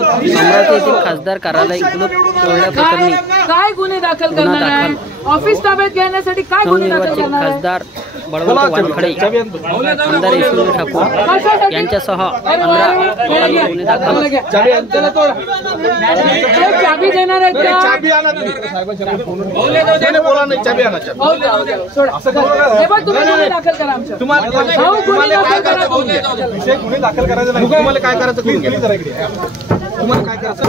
अमरावती येथील खासदार कार्यालय कुलूप तोडल्याप्रकरणी काय गुन्हे दाखल करणार आहे? ऑफिस ताब्यात घेण्यासाठी काय गुन्हे दाखल करणार आहे? खासदार बळवंत वानखडे, आमदार यशवंत ठाकूर यांच्यासह 15 गुन्हे दाखल. चाबी देणार आहेत का? चाबी आणा तुम्ही. बोला नाही, चाबी आणा. हे बघ, तुम्ही गुन्हे दाखल करा आमच्या. तुम्हाला काय करायचं विषय गुन्हे दाखल करायचं नाही. तुम्हाला काय करायचं करून घ्या. तुम्हाला काय करायचं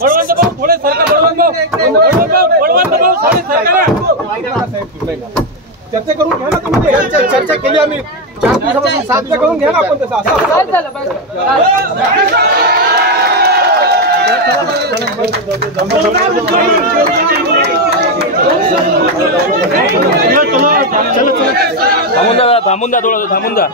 बळवंत भाऊ थोडे सरकार. बळवंत भाऊ थोडे सरकार. चर्चा करून घ्या ना तुम्ही. चर्चा केली आम्ही 4 दिवसापासून. चर्चा करून घ्या ना आपण. तसं काय झालं बस. थांबून द्या थोडं, थांबून द्या.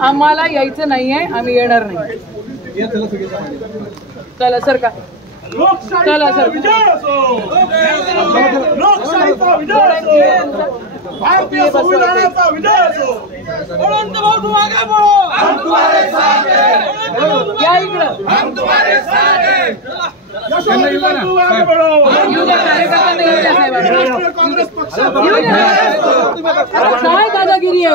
आम्हाला यायचं नाहीये, आम्ही येणार नाही. चला सर का चला सर. लोकशाहीचा विजय असो, भारतीय संविधानाचा विजय असो. बळवंत भाऊ तुम आगे बढ़ो, हम तुम्हारे साथ हैं. या इकडं. हम तुम्हारे साथ हैं. यशवंत भाऊ तुम आगे बढ़ो. येऊ द्या, कार्यकर्ता नाही येऊ द्या साहेब. कांग्रेस पक्ष काय दादागिरी आहे?